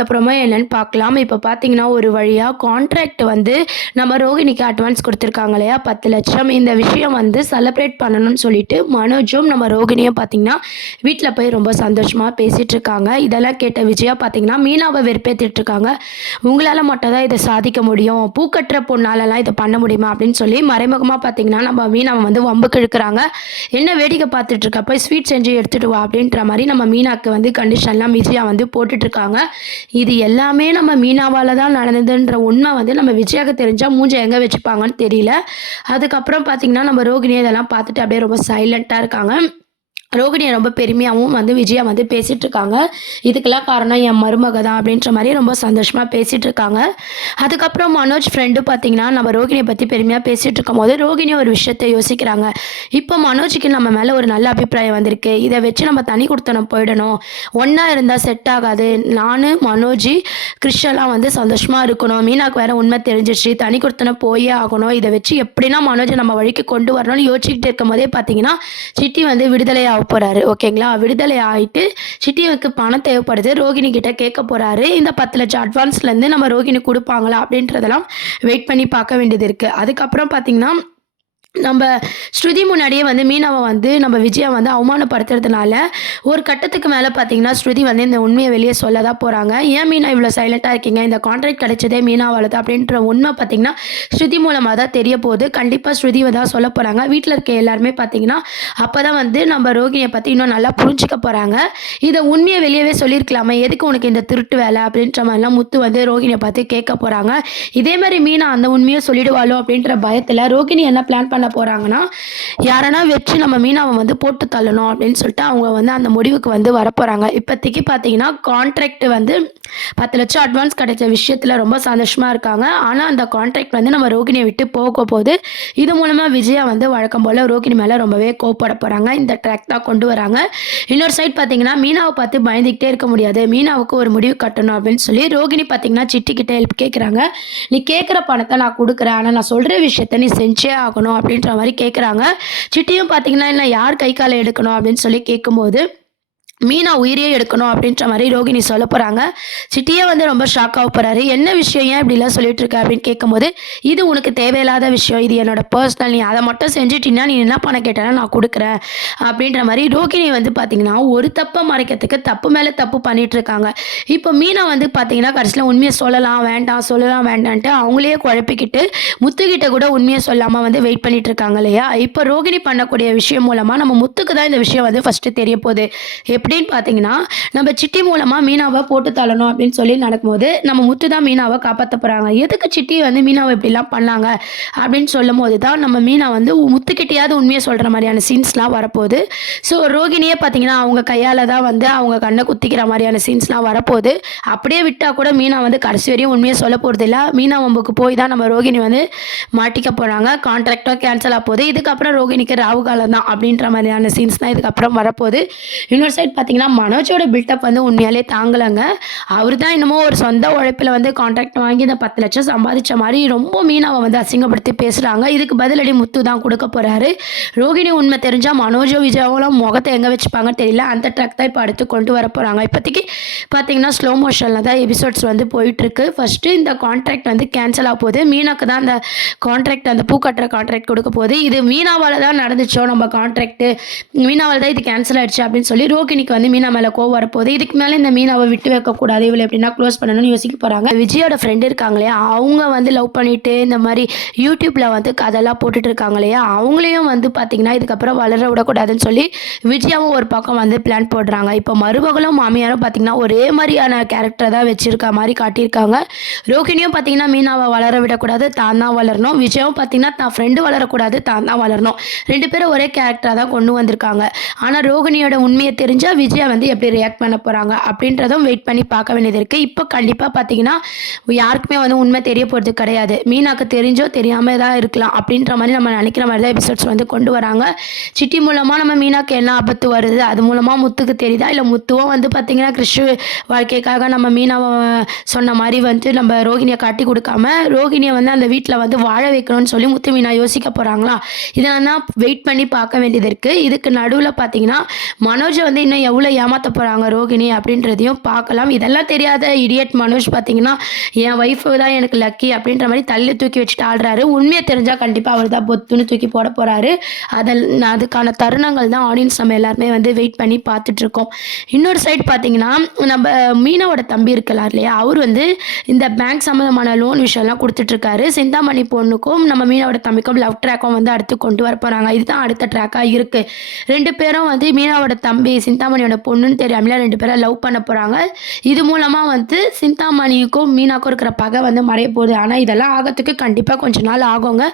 அப்புறமா என்னன்னு பார்க்கலாம். இப்ப பார்த்தீங்கன்னா, ஒரு வழியா கான்ட்ராக்ட் வந்து நம்ம ரோகிணிக்கு அட்வான்ஸ் குடுத்துருக்காங்க இல்லையா? 10,00,000 இந்த விஷயம் வந்து செலிப்ரேட் பண்ணணும்னு சொல்லிட்டு, மனோஜும் நம்ம ரோகிணியும் பார்த்தீங்கன்னா, வீட்ல போய் ரொம்ப சந்தோஷமா பேசிட்டு இருக்காங்க. இதெல்லாம் கேட்ட விஜயா பார்த்தீங்கன்னா, மீனாவ வெறுப்பேத்திட்டு இருக்காங்க. "உங்களால மட்டும் தான் இத சாதிக்க முடியும். பூ கட்டுற பொண்ணாலலாம் இத பண்ண முடியுமா?" அப்படின்னு சொல்லி மறைமுகமா பார்த்தீங்கன்னா, நம்ம மீனாவ வந்து வம்புக்கு இழுக்குறாங்க. "என்ன வேடிக்கை பார்த்துட்டு இருக்க? போய் ஸ்வீட் செஞ்சு எடுத்துட்டு வா" அப்படின்ற மாரி நம்ம மீனாக்கு வந்து கண்டிஷன்லாம் விஜயா வந்து போட்டுட்டு இருக்காங்க. இது எல்லாமே நம்ம மீனாவால தான் நடந்ததுன்ற உண்மை வந்து நம்ம விஜயாக்கு தெரிஞ்சா மூஞ்ச எங்க வச்சுப்பாங்கன்னு தெரியல. அதுக்கப்புறம் பார்த்தீங்கன்னா, நம்ம ரோகிணி இதெல்லாம் பார்த்துட்டு அப்படியே ரொம்ப சைலன்ட்டா இருக்காங்க. ரோகிணிய ரொம்ப பெருமையாவும் வந்து விஜயா வந்து பேசிட்டு இருக்காங்க. இதுக்கெல்லாம் காரணம் என் மருமக தான் அப்படின்ற மாரி ரொம்ப சந்தோஷமா பேசிட்டு இருக்காங்க. அதுக்கப்புறம் மனோஜ் ஃப்ரெண்டு பார்த்தீங்கன்னா, நம்ம ரோகிணிய பத்தி பெருமையா பேசிட்டு இருக்கும்போது, ரோகிணி ஒரு விஷயத்த யோசிக்கிறாங்க. இப்போ மனோஜுக்கு நம்ம மேல ஒரு நல்ல அபிப்பிராயம் வந்திருக்கு. இத வச்சு நம்ம தனி குடித்தனம் போயிடணும். ஒண்ணா இருந்தா செட் ஆகாது. நானு, மனோஜு, கிறிஷெல்லாம் வந்து சந்தோஷமா இருக்கணும். மீனாக்கு வேற உண்மை தெரிஞ்சிருச்சு. தனி குடித்தனம் போயே ஆகணும். இத வச்சு எப்படின்னா மனோஜ நம்ம வழிக்கு கொண்டு வரணும்னு யோசிச்சுக்கிட்டு இருக்கும்போதே பார்த்தீங்கன்னா, சிட்டி வந்து விடுதலை ஆக போறாரு. ஓகேங்களா? விடுதலை ஆயிட்டு சிட்டிக்கு பணம் தேவைப்படுது. ரோகிணி கிட்ட கேட்க போறாரு. இந்த 10,00,000 அட்வான்ஸ்லேருந்து நம்ம ரோகிணி குடுப்பாங்களா? அப்படின்றதெல்லாம் வெயிட் பண்ணி பார்க்க வேண்டியது இருக்கு. அதுக்கப்புறம் பார்த்தீங்கன்னா, நம்ப ஸ்ருதி முன்னாடியே வந்து மீனாவ வந்து நம்ம விஜயா வந்து அவமானப்படுத்துறதுனால, ஒரு கட்டத்துக்கு மேல பார்த்தீங்கன்னா, ஸ்ருதி வந்து இந்த உண்மைய வெளிய சொல்ல தான் போறாங்க. "ஏன் மீனா இவ்ளோ சைலன்ட்டா இருக்கீங்க? இந்த கான்ட்ராக்ட் கிடைச்சதே மீனாவால தான்." அப்படின்ற உண்மை பார்த்தீங்கன்னா, ஸ்ருதி மூலமா தான் தெரிய போகுது. கண்டிப்பா ஸ்ருதிவ தான் சொல்ல போறாங்க. வீட்ல இருக்க எல்லாருமே பார்த்தீங்கன்னா, அப்பதான் வந்து நம்ம ரோகிணிய பத்தி இன்னும் நல்லா புரிஞ்சுக்க போறாங்க. "இத உண்மைய வெளியவே சொல்லியிருக்கலாமே, எதுக்கு உனக்கு இந்த திருட்டு வேல?" அப்படின்ற மாரிலாம் முத்து வந்து ரோகிணிய பார்த்து கேட்க போறாங்க. இதே மாரி மீனா அந்த உண்மைய சொல்லிடுவாளோ அப்படின்ற பயத்துல ரோகிணி என்ன பிளான் பண்ண போறாங்கன்னா, யாரனா வச்சு நம்ம மீனாவ வந்து போட்டு தள்ளணும் அப்படின்னு சொல்லிட்டு அவங்க வந்து அந்த முடிவுக்கு வந்து வரப்போறாங்க. இப்போதைக்கு பார்த்தீங்கன்னா, கான்ட்ராக்ட் வந்து 10,00,000 அட்வான்ஸ் கிடைச்ச விஷயத்துல ரொம்ப சந்தோஷமா இருக்காங்க. ஆனா, அந்த கான்ட்ராக்ட் வந்து நம்ம ரோகிணிய விட்டு போக போது. இது மூலமா விஜயா வந்து வழக்கம் போல ரோகிணி மேல ரொம்பவே கோவப்பட போறாங்க. இந்த ட்ராக் தான் கொண்டு வராங்க. இன்னொரு சைட் பார்த்தீங்கன்னா, மீனாவ பார்த்து பயந்துகிட்டே இருக்க முடியாது. மீனாவுக்கு ஒரு முடிவு கட்டணும் அப்படின்னு சொல்லி ரோகிணி பார்த்தீங்கன்னா, சிட்டி கிட்ட ஹெல்ப் கேட்குறாங்க. "நீ கேட்குற பணத்த நான் குடுக்குறேன். ஆனா நான் சொல்ற விஷயத்த நீ செஞ்சே ஆகணும்." அப்படின்ற மாரி கேட்குறாங்க. சிட்டியும் பார்த்தீங்கன்னா, "இல்ல யார் கை கால எடுக்கணும்?" அப்படின்னு சொல்லி கேட்கும்போது, மீனா உயிரையே எடுக்கணும் அப்படின்ற மாரி ரோகிணி சொல்லப் போறாங்க. சிட்டியே வந்து ரொம்ப ஷாக் ஆக போறாரு. "என்ன விஷயம்? ஏன் இப்படிலாம் சொல்லிட்டு இருக்க?" அப்படின்னு கேட்கும்போது, "இது உனக்கு தேவையில்லாத விஷயம். இது என்னோட பர்சனல். நீ அத மட்டும் செஞ்சுட்டீன்னா, நீ என்ன பணம் கேட்டாலும் நான் குடுக்குறேன்." அப்படின்ற மாரி ரோகிணி வந்து பார்த்தீங்கன்னா, ஒரு தப்ப மறைக்கிறதுக்கு தப்பு மேல தப்பு பண்ணிட்டு இருக்காங்க. இப்போ மீனா வந்து பார்த்தீங்கன்னா, கடைசியில உண்மைய சொல்லலாம், வேண்டாம், சொல்லலாம், வேண்டான்ட்டு அவங்களையே குழப்பிக்கிட்டு, முத்துக்கிட்ட கூட உண்மைய சொல்லாம வந்து வெயிட் பண்ணிட்டு இருக்காங்க இல்லையா? இப்போ ரோகிணி பண்ணக்கூடிய விஷயம் மூலமா நம்ம முத்துக்கு தான் இந்த விஷயம் வந்து ஃபர்ஸ்ட்டு தெரிய போது. எப்படின்னு பார்த்தீங்கன்னா, நம்ம சிட்டி மூலமா மீனாவ போட்டு தள்ளணும் அப்படின்னு சொல்லி நடக்கும்போது, நம்ம முத்து தான் மீனாவ காப்பாத்த போறாங்க. எதுக்கு சிட்டி வந்து மீனாவ இப்படிலாம் பண்ணாங்க? அப்படின்னு சொல்லும்போது தான் நம்ம மீனா வந்து முத்துக்கிட்டயாவது உண்மைய சொல்ற மாரியான சீன்ஸ்லாம் வரப்போது. ஸோ ரோகிணியே பார்த்தீங்கன்னா, அவங்க கையால தான் வந்து அவங்க கண்ண குத்திக்கிற மாரியான சீன்ஸ்லாம் வரப்போது. அப்படியே விட்டா கூட மீனா வந்து கடைசி வரையும் உண்மைய சொல்ல போறதில்ல. மீனா வம்புக்கு போய் தான் நம்ம ரோகிணி வந்து மாட்டிக்க போறாங்க. கான்ட்ராக்டும் கேன்சல் ஆகப்போது. இதுக்கப்புறம் ரோகிணிக்கு ராவு காலம் தான் அப்படின்ற மாரியான சீன்ஸ் தான் இதுக்கப்புறம் வரப்போது. இன்னொரு சைட் பார்த்தீங்கன்னா, மனோஜோட பில்டப் வந்து உண்மையாலே தாங்கலங்க. அவரு தான் என்னமோ ஒரு சொந்த உழைப்பில வந்து கான்ட்ராக்ட் வாங்கி இந்த 10,00,000 சம்பாதிச்ச மாரி ரொம்ப மீனாவ வந்து அசிங்கப்படுத்தி பேசுறாங்க. இதுக்கு பதிலடி முத்து தான் குடுக்க போறாரு. ரோகிணி உண்மை தெரிஞ்சா மனோஜோ, விஜயாவோலாம் முகத்த எங்க வச்சுப்பாங்கன்னு தெரியல. அந்த ட்ராக் தான் இப்ப அடுத்து கொண்டு வர போறாங்க. இப்போதைக்கு பார்த்தீங்கன்னா, ஸ்லோ மோஷன்ல தான் எபிசோட்ஸ் வந்து போயிட்டுருக்கு. ஃபர்ஸ்ட்டு இந்த கான்ட்ராக்ட் வந்து கேன்சல் ஆகப்போது. மீனாக்கு தான் அந்த கான்ட்ராக்ட் அந்த பூ கட்டுற கான்ட்ராக்ட் குடுக்க போது. இது மீனாவால தான் நடந்துச்சோ நம்ம கான்ட்ராக்ட்டு. மீனாவால தான் இது கேன்சல் ஆயிடுச்சு அப்படின்னு சொல்லி ரோகிணிக்கு வந்து மீனா மேல கோவம் வரப்போகுது. இதுக்கு மேல இந்த மீனாவ விட்டு வைக்கக்கூடாது. இவள எப்படின்னா க்ளோஸ் பண்ணணும்னு யோசிக்க போறாங்க. விஜயோட ஃப்ரெண்ட் இருக்காங்க இல்லையா? அவங்க வந்து லவ் பண்ணிட்டு இந்த மாரி யூடியூப்ல வந்து கதைலாம் போட்டுட்டு இருக்காங்க இல்லையா? அவங்களையும் வந்து பார்த்தீங்கன்னா, இதுக்கப்புறம் வளர விடக்கூடாதுன்னு சொல்லி விஜயாவும் ஒரு பக்கம் வந்து பிளான் போடுறாங்க. இப்போ மருமகளும் மாமியாரும் பார்த்தீங்கன்னா, ஒரே மாரியான கேரக்டர் தான் வச்சிருக்க மாரி காட்டியிருக்காங்க. ரோகிணியும் பார்த்தீங்கன்னா, மீனாவ வளர விடக்கூடாது, தான் தான் வளரணும். விஜயாவும் பார்த்தீங்கன்னா, தான் ஃப்ரெண்டு வளரக்கூடாது, தான் தான் வளரணும். 2 பேரும் ஒரே கேரக்டரா தான் கொண்டு வந்திருக்காங்க. ஆனா ரோகிணியோட உண்மைய தெரிஞ்சா விஜயா வந்து எப்படி ரியாக்ட் பண்ண போறாங்க அப்படின்றதும் வெயிட் பண்ணி பார்க்க வேண்டியது இருக்கு. இப்போ கண்டிப்பா பார்த்தீங்கன்னா, யாருக்குமே வந்து உண்மை தெரிய போறது கிடையாது. மீனாக்கு தெரிஞ்சோ தெரியாம தான் இருக்கலாம் அப்படின்ற மாரி நம்ம நினைக்கிற மாரி தான் எபிசோட்ஸ் வந்து கொண்டு வராங்க. சிட்டி மூலமா நம்ம மீனாக்கு என்ன ஆபத்து வருது? அது மூலமா முத்துக்கு தெரியுதா? இல்ல முத்துவும் வந்து பார்த்தீங்கன்னா, கிறிஷ் வாழ்க்கைக்காக நம்ம மீனாவ சொன்ன மாரி வந்து நம்ம ரோகிணிய காட்டி குடுக்காம, ரோகிணிய வந்து அந்த வீட்ல வந்து வாழ வைக்கணும்னு சொல்லி முத்து, மீனா யோசிக்க போறாங்களா? இதெல்லாம் தான் வெயிட் பண்ணி பார்க்க வேண்டியது இருக்கு. இதுக்கு நடுவுல பார்த்தீங்கன்னா, மனோஜ வந்து இன்னும் எவ்வளோ ஏமாத்த போகிறாங்க ரோகிணி அப்படின்றதையும் பார்க்கலாம். இதெல்லாம் தெரியாத இடியட் மனோஜ் பார்த்தீங்கன்னா, என் ஒய்ஃபு தான் எனக்கு லக்கி அப்படின்ற மாதிரி தள்ளி தூக்கி வச்சுட்டு ஆடுறாரு. உண்மையை தெரிஞ்சால் கண்டிப்பாக அவர் தான் பொத்துன்னு தூக்கி போட போகிறாரு. அதுக்கான தருணங்கள் தான் ஆடியன்ஸ் நம்ம எல்லாருமே வந்து வெயிட் பண்ணி பார்த்துட்ருக்கோம். இன்னொரு சைடு பார்த்தீங்கன்னா, நம்ம மீனாவோட தம்பி இருக்கலாம் இல்லையா, அவர் வந்து இந்த பேங்க் சம்மந்தமான லோன் விஷயம்லாம் கொடுத்துட்ருக்காரு. சிந்தாமணி பொண்ணுக்கும் நம்ம மீனாவோட தம்பிக்கும் லவ் ட்ராக்கும் வந்து அடுத்து கொண்டு வர போகிறாங்க. இதுதான் அடுத்த ட்ராக்காக இருக்குது. 2 பேரும் வந்து மீனாவோட தம்பி சிந்தாமணியோட பொண்ணுன்னு தெரியாமல 2 பேரும் லவ் பண்ண போகிறாங்க. இது மூலமாக வந்து சிந்தாமணிக்கும் மீனாக்கும் இருக்கிற பகை வந்து மறைய போகுது. ஆனால் இதெல்லாம் ஆகிறதுக்கு கண்டிப்பாக கொஞ்ச நாள் ஆகுங்க.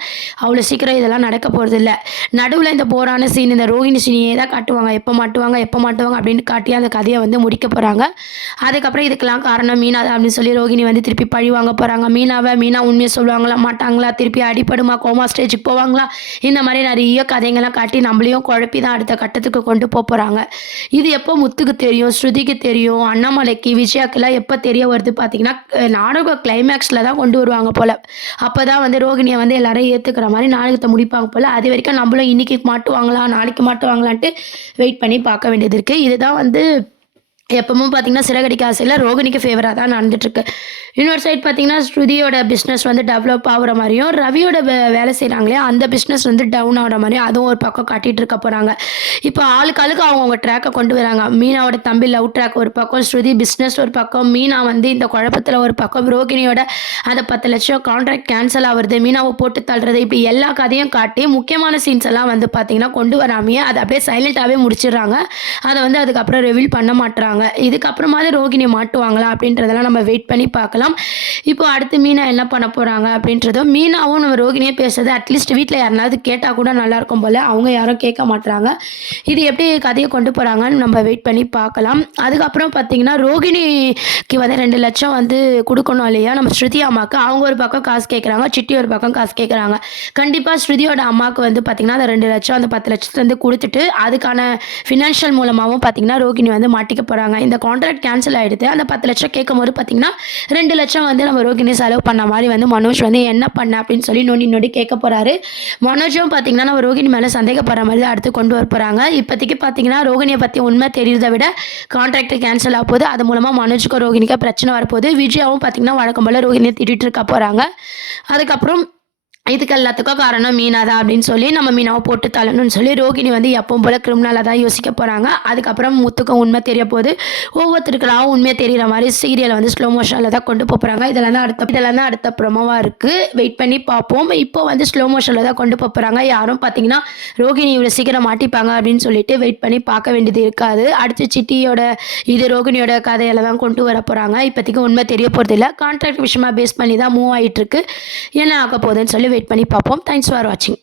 அவ்வளோ சீக்கிரம் இதெல்லாம் நடக்க போகிறது இல்லை. நடுவில் இந்த போரான சீன், இந்த ரோகிணி சீனியே தான் காட்டுவாங்க. எப்போ மாட்டுவாங்க அப்படின்னு காட்டி அந்த கதையை வந்து முடிக்க போகிறாங்க. அதுக்கப்புறம் இதுக்கெல்லாம் காரணம் மீனா தான் அப்படின்னு சொல்லி ரோகிணி வந்து திருப்பி பழி வாங்க போகிறாங்க மீனா உண்மையை சொல்லுவாங்களா மாட்டாங்களா, திருப்பி அடிப்படுமா, கோமா ஸ்டேஜுக்கு போவாங்களா, இந்த மாதிரி நிறைய கதைங்கள்லாம் காட்டி நம்மளையும் குழப்பி தான் அடுத்த கட்டத்துக்கு கொண்டு போகிறாங்க. இது எப்போ முத்துக்கு தெரியும், ஸ்ருதிக்கு தெரியும், அண்ணாமலைக்கு, விஜயாக்கெல்லாம் எப்போ தெரிய வருது பார்த்தீங்கன்னா, நாடக கிளைமேக்ஸில் தான் கொண்டு வருவாங்க போல். அப்போ தான் வந்து ரோகிணியை வந்து எல்லாரும் ஏற்றுக்கிற மாதிரி நாடகத்தை முடிப்பாங்க போல். அது வரைக்கும் நம்மளும் இன்றைக்கி மாட்டுவாங்களா நாளைக்கு மாட்டுவாங்களான்ட்டு வெயிட் பண்ணி பார்க்க வேண்டியது இருக்குது. இதுதான் வந்து எப்பவும் பார்த்தீங்கன்னா சிறகடிக்க ஆசையில் ரோகிணிக்கு ஃபேவராக தான் நடந்துட்டுருக்கு. இன்னொரு சைட் பார்த்தீங்கன்னா ஸ்ருதியோட பிஸ்னஸ் வந்து டெவலப் ஆகிற மாதிரியும், ரவியோட வேலை செய்கிறாங்களே அந்த பிஸ்னஸ் வந்து டவுன் ஆகிற மாதிரியும் அதுவும் ஒரு பக்கம் காட்டிகிட்டு இருக்க போகிறாங்க. இப்போ ஆளுக்கு அவங்கவுங்க ட்ராக்கை கொண்டு வராங்க. மீனாவோட தம்பி லவ் ட்ராக் ஒரு பக்கம், ஸ்ருதி பிஸ்னஸ் ஒரு பக்கம், மீனா வந்து இந்த குழப்பத்தில் ஒரு பக்கம், ரோகிணியோட அந்த 10 லட்சம் கான்ட்ராக்ட் கேன்சல் ஆகுறது, மீனாவை போட்டு தள்ளுறது, இப்படி எல்லா கதையும் காட்டி முக்கியமான சீன்ஸ் எல்லாம் வந்து பார்த்தீங்கன்னா கொண்டு வராமையே அதை அப்படியே சைலண்ட்டாகவே முடிச்சிடுறாங்க. அதை வந்து அதுக்கப்புறம் ரிவீல் பண்ண மாட்டுறாங்க. இதுக்கப்புறமாவது ரோகிணி மாட்டுவாங்களா அப்படின்றதெல்லாம் நம்ம வெயிட் பண்ணி பார்க்கலாம். இப்போ அடுத்து மீனா என்ன பண்ண போகிறாங்க அப்படின்றதும், மீனாவும் நம்ம ரோகிணியே பேசுறது அட்லீஸ்ட் வீட்டில் யாருனாவது கேட்டால் கூட நல்லாயிருக்கும் போல். அவங்க யாரும் கேட்க மாட்டுறாங்க. இது எப்படி கதையை கொண்டு போகிறாங்கன்னு நம்ம வெயிட் பண்ணி பார்க்கலாம். அதுக்கப்புறம் பார்த்தீங்கன்னா ரோகிணிக்கு வந்து 2 லட்சம் வந்து கொடுக்கணும் இல்லையா நம்ம ஸ்ருதி அம்மாவுக்கு. அவங்க ஒரு பக்கம் காசு கேட்குறாங்க, சிட்டி ஒரு பக்கம் காசு கேட்குறாங்க. கண்டிப்பாக ஸ்ருதியோட அம்மாவுக்கு வந்து பார்த்திங்கன்னா அந்த 2 லட்சம் அந்த 10 லட்சத்துலேருந்து கொடுத்துட்டு அதுக்கான ஃபினான்ஷியல் மூலமாகவும் பார்த்திங்கன்னா ரோகிணி வந்து மாட்டிக்க போகிறாங்க. இந்த கான்ட்ராக்ட் கேன்சல் ஆகிடுது. அந்த 10 லட்சம் கேட்கும்போது பார்த்தீங்கன்னா 2 லட்சம் வந்து நம்ம ரோகிணி செலவு பண்ண மாதிரி வந்து மனோஜ் வந்து என்ன பண்ண அப்படின்னு சொல்லி நோண்டி கேட்க போகிறாரு. மனோஜும் பார்த்தீங்கன்னா நம்ம ரோகிணி மேலே சந்தேகப்படுற மாதிரி தான் அடுத்து கொண்டு வர போகிறாங்க. இப்போதைக்கு பார்த்தீங்கன்னா ரோகிணியை பற்றி உண்மை தெரியுறதை விட கான்ட்ராக்ட் கேன்சல் ஆக போகுது. அது மூலமாக மனோஜுக்கும் ரோகிணிக்கு பிரச்சனை வரப்போகுது. விஜயாவும் பார்த்தீங்கன்னா வழக்கம் போல் ரோகிணியை திட்டிகிட்டு இருக்க போகிறாங்க. அதுக்கப்புறம் இதுக்கு எல்லாத்துக்கும் காரணம் மீனா தான் அப்படின்னு சொல்லி நம்ம மீனாவை போட்டு தள்ளணும்னு சொல்லி ரோகிணி வந்து எப்பவும் போல் கிரிமினலாக தான் யோசிக்க போகிறாங்க. அதுக்கப்புறம் முத்துக்கும் உண்மை தெரிய போகுது. ஒவ்வொருத்தருக்கெல்லாம் உண்மையை தெரிகிற மாதிரி சீரியலை வந்து ஸ்லோ மோஷனில் தான் கொண்டு போகிறாங்க. இதெல்லாம் தான் அடுத்த ப்ரோமோவாக இருக்குது. வெயிட் பண்ணி பார்ப்போம். இப்போ வந்து ஸ்லோ மோஷனில் தான் கொண்டு போகிறாங்க. யாரும் பார்த்தீங்கன்னா ரோகிணி இவ்வளோ சீக்கிரம் மாட்டிப்பாங்க அப்படின்னு சொல்லிட்டு வெயிட் பண்ணி பார்க்க வேண்டியது இருக்காது. அடுத்து சிட்டியோட ரோகிணியோட கதையில தான் கொண்டு வர போகிறாங்க. இப்போதைக்கு உண்மை தெரிய போகிறது இல்லை. கான்ட்ராக்ட் விஷயமா பேஸ் பண்ணி தான் மூவ் ஆகிட்டு இருக்கு. என்ன ஆக போகுதுன்னு சொல்லி வெயிட் பண்ணி பார்ப்போம். தேங்க்ஸ் ஃபார் வாட்சிங்.